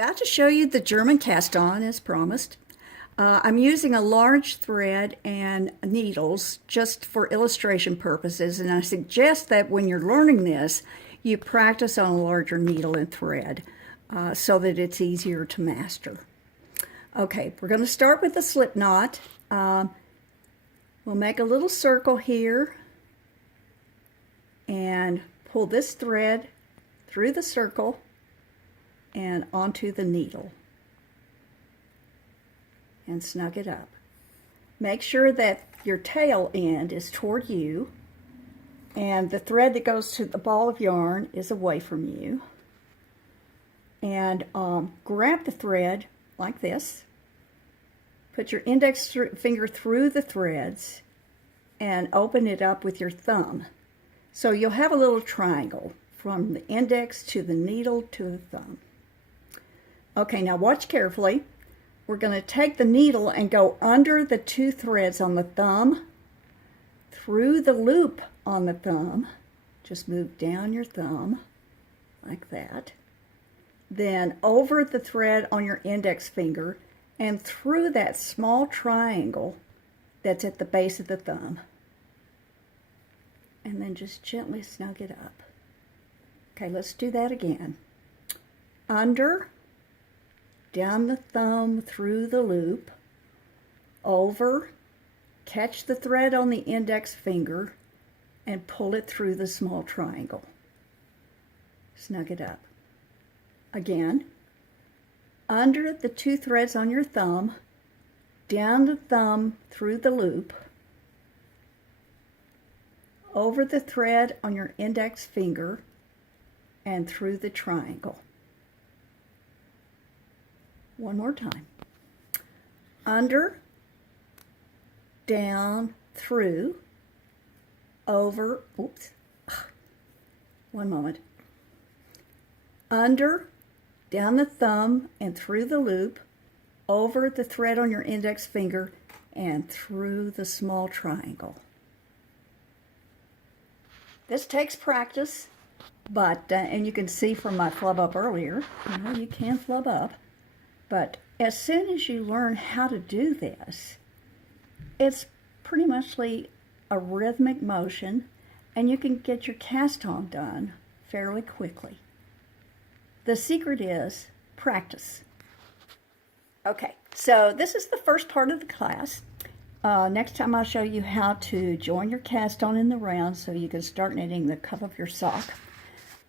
About to show you the German cast on as promised. I'm using a large thread and needles just for illustration purposes, and I suggest that when you're learning this, you practice on a larger needle and thread so that it's easier to master. Okay, we're going to start with the slip knot. We'll make a little circle here and pull this thread through the circle and onto the needle and snug it up. Make sure that your tail end is toward you and the thread that goes to the ball of yarn is away from you. And grab the thread like this. Put your index finger through the threads and open it up with your thumb. So you'll have a little triangle from the index to the needle to the thumb. Okay, now watch carefully. We're going to take the needle and go under the two threads on the thumb, through the loop on the thumb. Just move down your thumb like that. Then over the thread on your index finger and through that small triangle that's at the base of the thumb. And then just gently snug it up. Okay, let's do that again. Under, down the thumb through the loop, over, catch the thread on the index finger and pull it through the small triangle. Snug it up. Again, under the two threads on your thumb, down the thumb through the loop, over the thread on your index finger and through the triangle. One more time. Under, down, through, over, oops, one moment. Under, down the thumb and through the loop, over the thread on your index finger, and through the small triangle. This takes practice, but, and you can see from my flub up earlier, you can flub up. But as soon as you learn how to do this, it's pretty much a rhythmic motion, and you can get your cast on done fairly quickly. The secret is practice. Okay, so this is the first part of the class. Next time I'll show you how to join your cast on in the round so you can start knitting the cuff of your sock.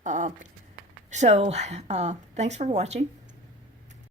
Thanks for watching.